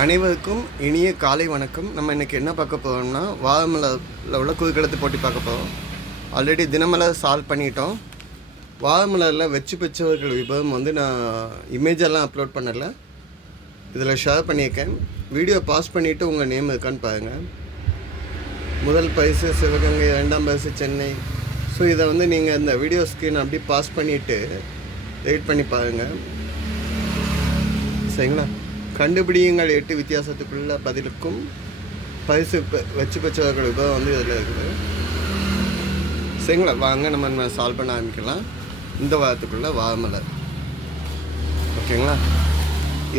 அனைவருக்கும் இனிய காலை வணக்கம். நம்ம இன்றைக்கி என்ன பார்க்க போகிறோம்னா, வாழைமலரில் உள்ள குறுக்கெழுத்து போட்டி பார்க்க போகிறோம். ஆல்ரெடி தினமலர் சால்வ் பண்ணிட்டோம். வாழைமலரில் வெற்றி பெற்றவர்கள் விபரம் நான் இமேஜெல்லாம் அப்லோட் பண்ணலை, இதில் ஷேர் பண்ணியிருக்கேன். வீடியோ பாஸ் பண்ணிவிட்டு உங்கள் நேம் இருக்கான்னு பாருங்கள். முதல் பரிசு சிவகங்கை, 2ஆம் பரிசு சென்னை. ஸோ இதை நீங்கள் இந்த வீடியோ ஸ்க்ரீன் அப்படி பாஸ் பண்ணிவிட்டு வெயிட் பண்ணி பாருங்கள், சரிங்களா? கண்டுபிடியுங்கள் 8 வித்தியாசத்துக்குள்ள பதிலுக்கும் பரிசு வச்சு பெற்றவர்கள் விபரம் இதில் இருக்குது, சரிங்களா? வாங்க நம்ம சால்வ் பண்ண ஆரம்பிக்கலாம். இந்த வாரத்துக்குள்ளே வாழைமலர், ஓகேங்களா?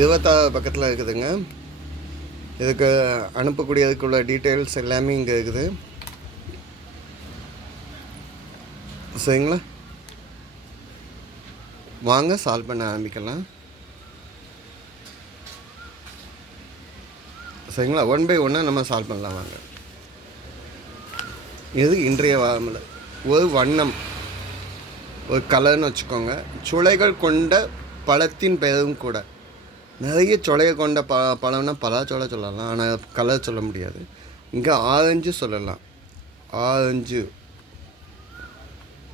26 பக்கத்தில் இருக்குதுங்க. இதுக்கு அனுப்பக்கூடியதுக்குள்ள டீட்டெயில்ஸ் எல்லாமே இங்கே இருக்குது, சரிங்களா? வாங்க சால்வ் பண்ண ஆரம்பிக்கலாம், சரிங்களா? 1 by 1 நம்ம சால்வ் பண்ணலாம் வாங்க. இது இன்றைய வாழைமலர். ஒரு வண்ணம், ஒரு கலர்னு வச்சுக்கோங்க. சுளைகள் கொண்ட பழத்தின் பெயரும் கூட. நிறைய சுளையை கொண்ட பழம்னா பலாச்சோளை சொல்லலாம், ஆனால் கலர் சொல்ல முடியாது. இங்கே ஆரஞ்சு சொல்லலாம், ஆரஞ்சு,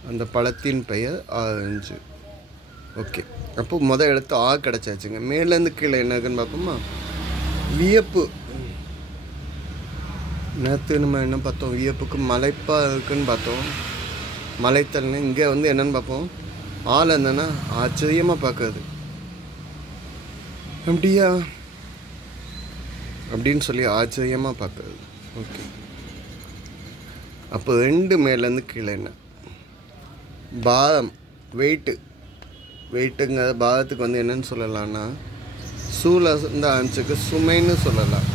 அந்த பழத்தின் பெயர் ஆரஞ்சு. ஓகே, அப்போ எழுத்து ஆ கிடச்சாச்சுங்க. மேலேருந்து கீழே என்ன இருக்குன்னு பார்ப்போமா? வியப்பு. நேற்று நம்ம என்ன பார்த்தோம்? வியப்புக்கு மலைப்பாக இருக்குதுன்னு பார்த்தோம், மலைத்தல்னு. இங்கே என்னென்னு பார்ப்போம்? ஆள் என்னன்னா ஆச்சரியமாக பார்க்குறது, அப்படியா அப்படின்னு சொல்லி ஆச்சரியமாக பார்க்குறது. ஓகே, அப்போ 2 மேலேருந்து கீழே என்ன? பாரம், வெயிட்டுங்க. பாரத்துக்கு என்னன்னு சொல்லலாம்னா சூழ இந்த ஆன்சருக்கு சுமைன்னு சொல்லலாம்,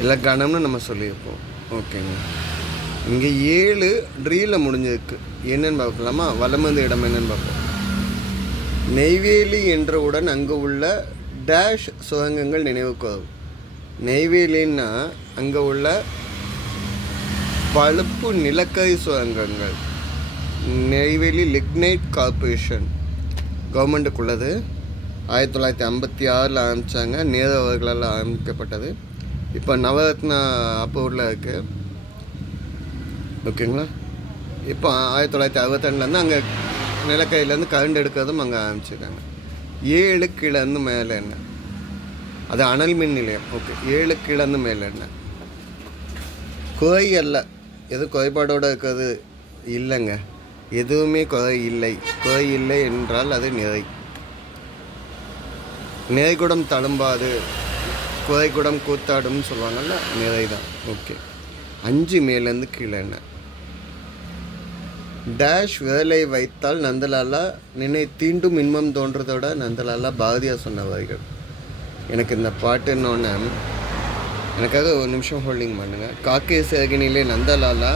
இல்லை கணம்னு நம்ம சொல்லியிருப்போம், ஓகேங்க. இங்கே 7 ட்ரீயில் முடிஞ்சிருக்கு. என்னென்னு பார்க்கலாமா? வலமந்த இடம் என்னென்னு பார்ப்போம். நெய்வேலி என்றவுடன் அங்கே உள்ள டேஷ் சுரங்கங்கள் நினைவுக்கு வரும். நெய்வேலின்னா அங்கே உள்ள பழுப்பு நிலக்கரி சுரங்கங்கள். Neyveli lignite corporation கவர்மெண்ட்டுக்குள்ளது. 1956 ஆரம்பித்தாங்க, நேரு அவர்களால் ஆரம்பிக்கப்பட்டது. இப்போ நவரத்னா அப்பூரில் இருக்குது, ஓகேங்களா? இப்போ 1962 அங்கே நிலக்கரியிலேருந்து கரண்ட் எடுக்கிறதும் அங்கே ஆரம்பிச்சிருக்காங்க. 7 கீழேருந்து மேலே என்ன? அது அனல் மின் நிலையம். ஓகே, 7 கீழேருந்து மேலே என்ன? குறை அல்ல, எது குறைபாடோடு இருக்கிறது இல்லைங்க, எதுவுமே குறை இல்லை. குறை இல்லை என்றால் அது நிறை. நிறைகுடம் தழும்பாது, குறைகுடம் கூத்தாடும்னு சொல்லுவாங்கள்ல, நிறை தான். ஓகே, 5 மேலேருந்து கீழே என்ன? டேஷ் வேலை வைத்தால் நந்தலாலா நினை தீண்டும் இன்பம் தோன்றதோட நந்தலாலா பாரதியார் சொன்ன வரிகள். எனக்கு இந்த பாட்டுன்னொன்னே எனக்காக ஒரு நிமிஷம் ஹோல்டிங் பண்ணுங்க. காக்கை சேகனிலே நந்தலாலா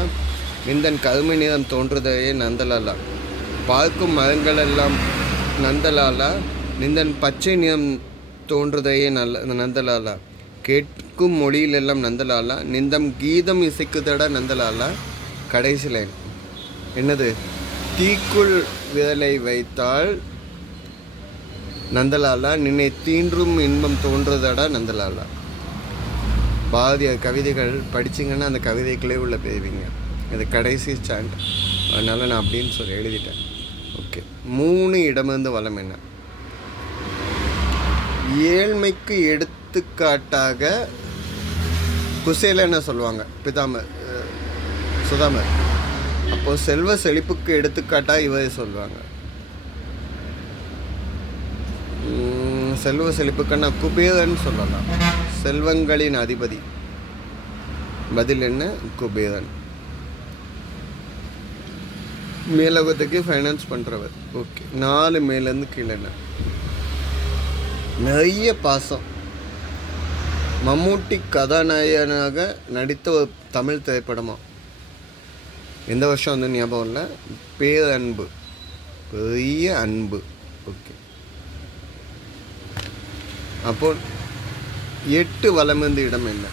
நிந்தன் கருமை நிறம் தோன்றுதையே நந்தலாலா, பார்க்கும் மரங்களெல்லாம் நந்தலாலா நிந்தன் பச்சை நிறம் தோன்றுதையே நந்தலாலா, கேட்கும் மொழியிலெல்லாம் நந்தலாலா நிந்தம் கீதம் இசைக்குதடா நந்தலாலா. கடைசி லைன் என்னது? தீக்குள் விரலை வைத்தால் நந்தலாலா நின்னை தீன்றும் இன்பம் தோன்றுதடா நந்தலாலா. பாரதியார் கவிதைகள் படிச்சிங்கன்னா அந்த கவிதைக்குள்ளே உள்ள பெறுவீங்க. இது கடைசி ஸ்டாண்ட், அதனால் நான் அப்படின்னு சொல்லி எழுதிட்டேன். ஓகே, 3 இடமிருந்து வளம் என்ன? ஏழ்மைக்கு எடுத்துக்காட்டாக குசேல என்ன சொல்லுவாங்க? பிதாமர், சுதாமர். அப்போது செல்வ செழிப்புக்கு எடுத்துக்காட்டாக இவரை சொல்லுவாங்க. செல்வ செழிப்புக்குன்னா குபேரன் சொல்லலாம், செல்வங்களின் அதிபதி. பதில் என்ன? குபேரன். மேலோகத்துக்கு ஃபைனான்ஸ் பண்ணுறவர். ஓகே, 4 மேலேருந்து கீழே என்ன? நிறைய பாசம். மம்மூட்டி கதாநாயகனாக நடித்த ஒரு தமிழ் திரைப்படமா? எந்த வருஷம் ஞாபகம் இல்லை. பேரன்பு, பெரிய அன்பு. ஓகே, அப்போ 8 வலமிருந்து இடம் என்ன?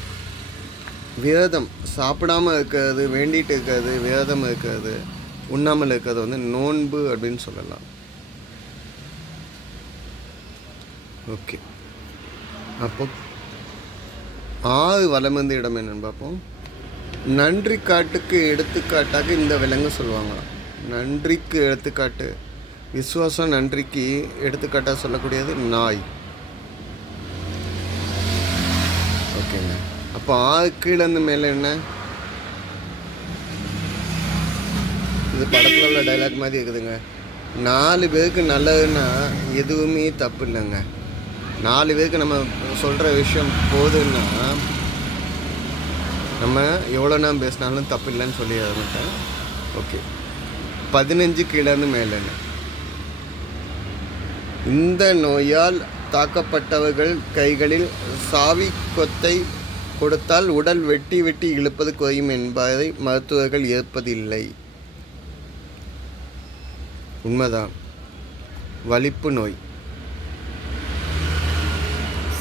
விரதம், சாப்பிடாமல் இருக்கிறது, வேண்டிகிட்டு இருக்கிறது, விரதம் இருக்கிறது, உண்ணாமல் இருக்கிறது நோன்பு அப்படின்னு சொல்லலாம். ஓகே, அப்போ வலம் வந்து இடம் என்னன்னு பார்ப்போம். நன்றி காட்டுக்கு எடுத்துக்காட்டாக இந்த விலங்கு சொல்லுவாங்க. நன்றிக்கு எடுத்துக்காட்டு, விசுவாசம் நன்றிக்கு எடுத்துக்காட்டாக சொல்லக்கூடியது நாய். ஓகேங்க. அப்போ கீழேருந்து மேலே என்ன, இது படத்தில் உள்ள டைலாக் மாதிரி இருக்குதுங்க. 4 பேருக்கு நல்லதுன்னா எதுவுமே தப்பு இல்லைங்க. 4 பேருக்கு நம்ம சொல்கிற விஷயம் போதுன்னா நம்ம எவ்வளோ நேரம் பேசினாலும் தப்பு இல்லைன்னு சொல்லி மாட்டேன். ஓகே. 15 கீழேருந்து மேலே என்ன, இந்த நோயால் தாக்கப்பட்டவர்கள் கைகளில் சாவி கொத்தை கொடுத்தால் உடல் வெட்டி வெட்டி இழுப்பது குறையும் என்பதை மருத்துவர்கள் ஏற்பதில்லை. உண்மைதான். வலிப்பு நோய்,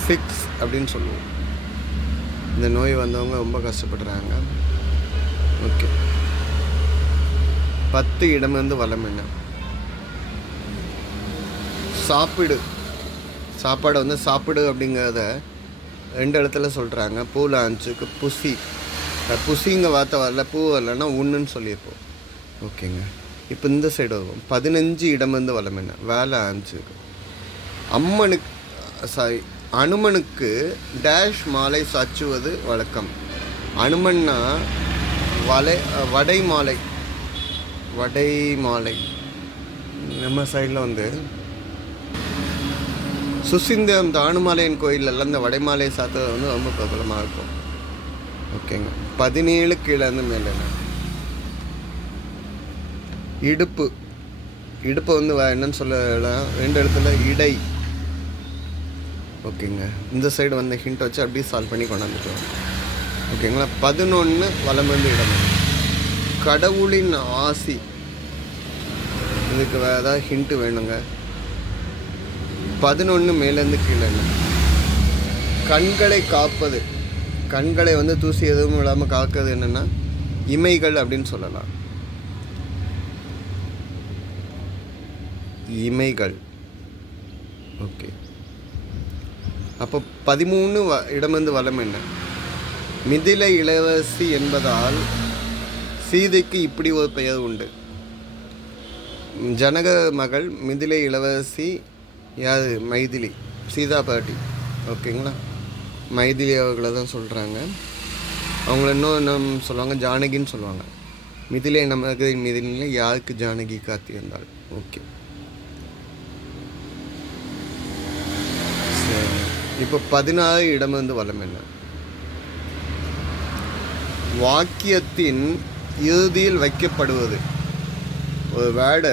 ஃபிக்ஸ் அப்படின்னு சொல்லுவோம். இந்த நோய் வந்தவங்க ரொம்ப கஷ்டப்படுறாங்க. ஓகே. 10 இடமிருந்து வலம் என்ன, சாப்பாடை வந்து சாப்பிடு அப்படிங்கிறத 2 இடத்துல சொல்கிறாங்க. பூவில் அஞ்சுக்கு புசி, புசிங்க வார்த்தை வரல, பூ வரலன்னா உண்ணுன்னு சொல்லியிருப்போம். ஓகேங்க. இப்போ இந்த சைடு வரும். 15 இடமிருந்து வலம் என்ன, வேலை அஞ்சுக்கு. அனுமனுக்கு டேஷ் மாலை சாச்சுவது வழக்கம். அனுமன்னா வடை மாலை. நம்ம சைடில் வந்து சுசீந்திரம் தானுமாலையன் கோயிலெல்லாம் இந்த வடைமாலை சாத்துறது வந்து ரொம்ப பிரபலமாக இருக்கும். ஓகேங்க. 17 கீழேருந்து மேலே என்ன, இடுப்பு வந்து என்னன்னு சொல்லலாம், 2 இடத்துல இடை. ஓகேங்க. இந்த சைடு வந்து ஹிண்ட் வச்சு அப்படியே சால்வ் பண்ணி கொண்டாந்துட்டோம். ஓகேங்களா. 11 வலம் வந்து இடம், கடவுளின் ஆசி. இதுக்கு வேறு ஏதாவது ஹிண்ட்டு வேணுங்க. 11 மேலேருந்து கீழே, கண்களை காப்பது, கண்களை வந்து தூசி எதுவும் இல்லாமல் காக்கிறது என்னென்னா இமைகள் அப்படின்னு சொல்லலாம். இமைகள். ஓகே. அப்போ 13 இடமிருந்து வலம் என்ன, மிதிலை இளவரசி என்பதால் சீதைக்கு இப்படி ஒரு பெயர் உண்டு. ஜனக மகள் மிதிலை இளவரசி யார், மைதிலி, சீதா பாட்டி. ஓகேங்களா. மைதிலி அவர்களை தான் சொல்கிறாங்க. அவங்கள இன்னும் சொல்லுவாங்க ஜானகின்னு சொல்லுவாங்க. மிதிலை நமக்கு மிதிலையில் யாருக்கு ஜானகி காத்திருந்தாள். ஓகே. இப்போ 16 இடமிருந்து வலம் என்ன, வாக்கியத்தின் இறுதியில் வைக்கப்படுவது. ஒரு வேர்டை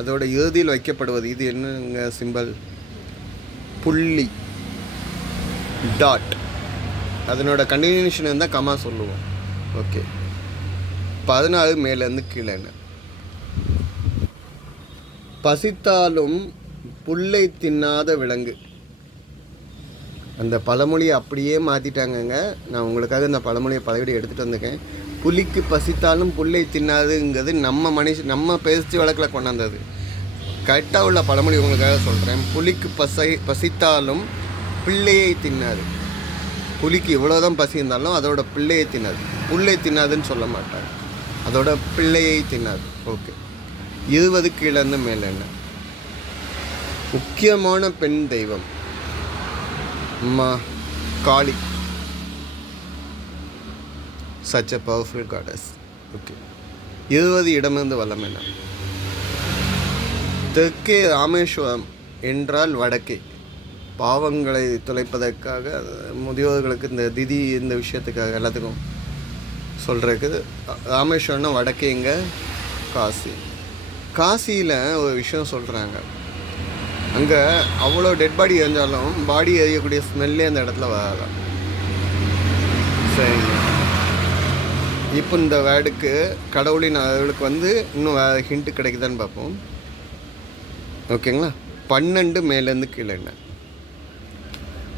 அதோட இறுதியில் வைக்கப்படுவது. இது என்னங்க சிம்பல், புள்ளி, டாட். அதனோட கண்டினியூஷன் இருந்தால் கமா சொல்லுவோம். ஓகே. 14 மேலேருந்து கீழே என்ன, பசித்தாலும் புல்லை தின்னாத விலங்கு. அந்த பழமொழியை அப்படியே மாற்றிட்டாங்கங்க. நான் உங்களுக்காக இந்த பழமொழியை பலவிட எடுத்துகிட்டு வந்திருக்கேன். புலிக்கு பசித்தாலும் புல்லை தின்னாதுங்கிறது நம்ம பேச்சு வழக்கில் கொண்டாந்தது. கரெக்டாக உள்ள பழமொழி உங்களுக்காக சொல்கிறேன். புலிக்கு பசித்தாலும் பிள்ளையை தின்னாது. புலிக்கு இவ்வளோதான் பசி இருந்தாலும் அதோட பிள்ளையை தின்னாது. புல்லை தின்னாதுன்னு சொல்ல மாட்டாங்க, அதோட பிள்ளையை தின்னாது. ஓகே. 20 கீழேருந்து மேலே என்ன, முக்கியமான பெண் தெய்வம் அம்மா காளி. such a powerful goddess. Okay. 20 இடமிருந்து வலம் என்ன, தெற்கே ராமேஸ்வரம் என்றால் வடக்கே. பாவங்களை துளைப்பதற்காக முதியோர்களுக்கு இந்த திதி இந்த விஷயத்துக்காக எல்லாத்துக்கும் சொல்கிறதுக்கு ராமேஸ்வரம்னா வடக்கே. இங்கே காசியில் ஒரு விஷயம் சொல்கிறாங்க. அங்கே அவ்வளோ டெட் பாடி எரிஞ்சாலும் பாடி எரியக்கூடிய ஸ்மெல்லே அந்த இடத்துல வராதான். சரிங்க. இப்போ இந்த வேர்டுக்கு கடவுளின் அவளுக்கு வந்து இன்னும் வேறு ஹிண்ட்டு கிடைக்குதான்னு பார்ப்போம். ஓகேங்களா. 12 மேலேருந்து கீழே என்ன,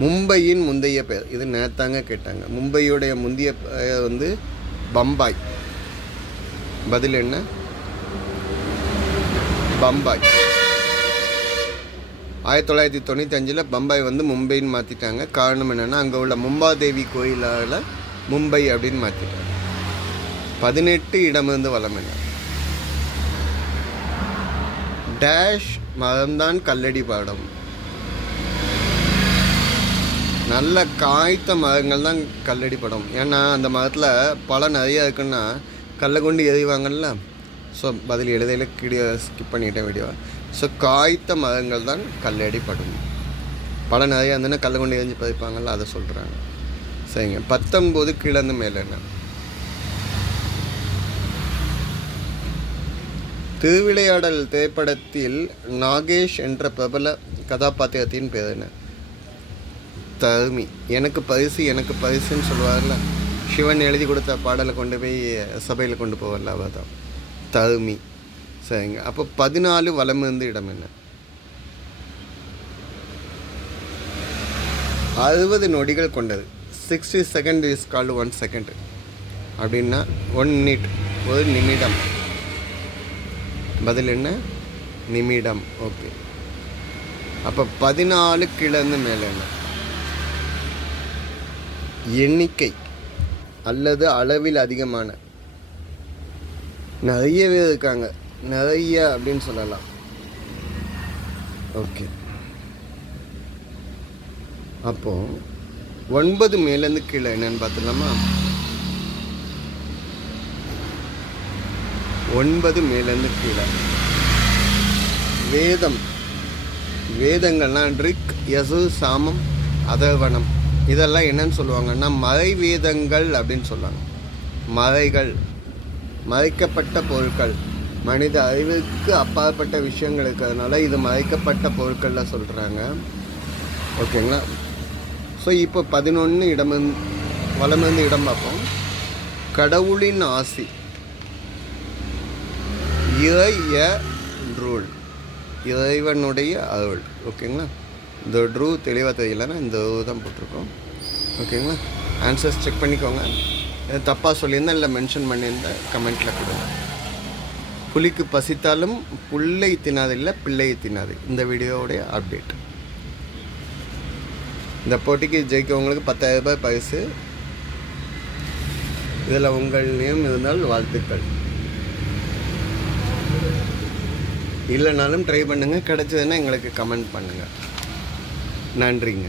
மும்பையின் முந்தைய பெயர். இது நேத்தாங்க கேட்டாங்க. மும்பையுடைய முந்தைய பெயர் வந்து பம்பாய். பதில் என்ன, பம்பாய். 1995 பம்பாய் வந்து மும்பைன்னு மாற்றிட்டாங்க. காரணம் என்னென்னா அங்கே உள்ள மும்பாதேவி கோயிலால் மும்பை அப்படின்னு மாற்றிட்டாங்க. 18 இடமிருந்து வலம் என்ன டேஷ் மதம்தான் கல்லடி பாடம். நல்ல காய்த்த மரங்கள் தான் கல்லடி படம். ஏன்னா அந்த மரத்தில் பழம் நிறையா இருக்குன்னா கல்லை கொண்டு எறிவாங்கல்ல. ஸோ பதில் எழுதையில் கீழே ஸ்கிப் பண்ணிட்டேன் வீடியோ. ஸோ காய்த்த மரங்கள் தான் கல்லடி படும். பழம் நிறையா இருந்ததுன்னா கல்லை கொண்டு எரிஞ்சு பதிப்பாங்கள்ல, அதை சொல்கிறாங்க. சரிங்க. 19 கிழந்து மேலே என்ன திருவிளையாடல் திரைப்படத்தில் நாகேஷ் என்ற பிரபல கதாபாத்திரத்தின் பேர் என்ன? தருமி. எனக்கு பரிசுன்னு சொல்லுவார்ல, சிவன் எழுதி கொடுத்த பாடலை கொண்டு போய் சபையில் கொண்டு போவார்ல, அவள் தான் தருமி. சரிங்க. அப்போ 14 வலமிருந்து இடம் என்ன? 60 நொடிகள் கொண்டது. 60 செகண்ட் இஸ் கால்டு 1 செகண்ட். அப்படின்னா 1 மினிட், ஒரு நிமிடம். பதில் என்ன? நிமிடம். ஓகே. அப்போ 14 கிழந்து மேலே என்ன? எண்ணிக்கை அல்லது அளவில் அதிகமான. நிறையவே இருக்காங்க, நிறைய அப்படின்னு சொல்லலாம். ஓகே. அப்போ 9 மேலேருந்து கீழே என்னன்னு பார்த்துடலாமா? 9 மேலேருந்து கீழே வேதம். வேதங்கள்லாம் ரிக், யசு, சாமம், அதர்வனம். இதெல்லாம் என்னன்னு சொல்லுவாங்கன்னா மறை வேதங்கள் அப்படின்னு சொல்லுவாங்க. மறைகள், மறைக்கப்பட்ட பொருட்கள், மனித அறிவுக்கு அப்பாற்பட்ட விஷயங்கள் இருக்கிறதுனால இது மறைக்கப்பட்ட பொருட்களில் சொல்கிறாங்க. ஓகேங்களா? ஸோ இப்போ 11 வலமிருந்து இடம் பார்ப்போம். கடவுளின் ஆசி. ரூல், இறைவனுடைய அருள். ஓகேங்களா? இந்த ட்ரூ தெளிவாக தெரியலன்னா இந்த தான் போட்டிருக்கோம். ஓகேங்களா? ஆன்சர்ஸ் செக் பண்ணிக்கோங்க. தப்பாக சொல்லியிருந்தேன் இல்லை மென்ஷன் பண்ணியிருந்தேன் கமெண்ட்டில் கொடுங்க. புலிக்கு பசித்தாலும் புல்லை தின்னாதில்லை, பிள்ளையை தின்னாது. இந்த வீடியோவுடைய அப்டேட். இந்த போட்டிக்கு ஜெயிக்கவங்களுக்கு 10,000 ரூபாய் பரிசு. இதில் உங்கள் நேம் இருந்தால் வாழ்த்துக்கள். இல்லைனாலும் ட்ரை பண்ணுங்கள். கிடச்சதுன்னா எங்களுக்கு கமெண்ட் பண்ணுங்கள். நன்றிங்க.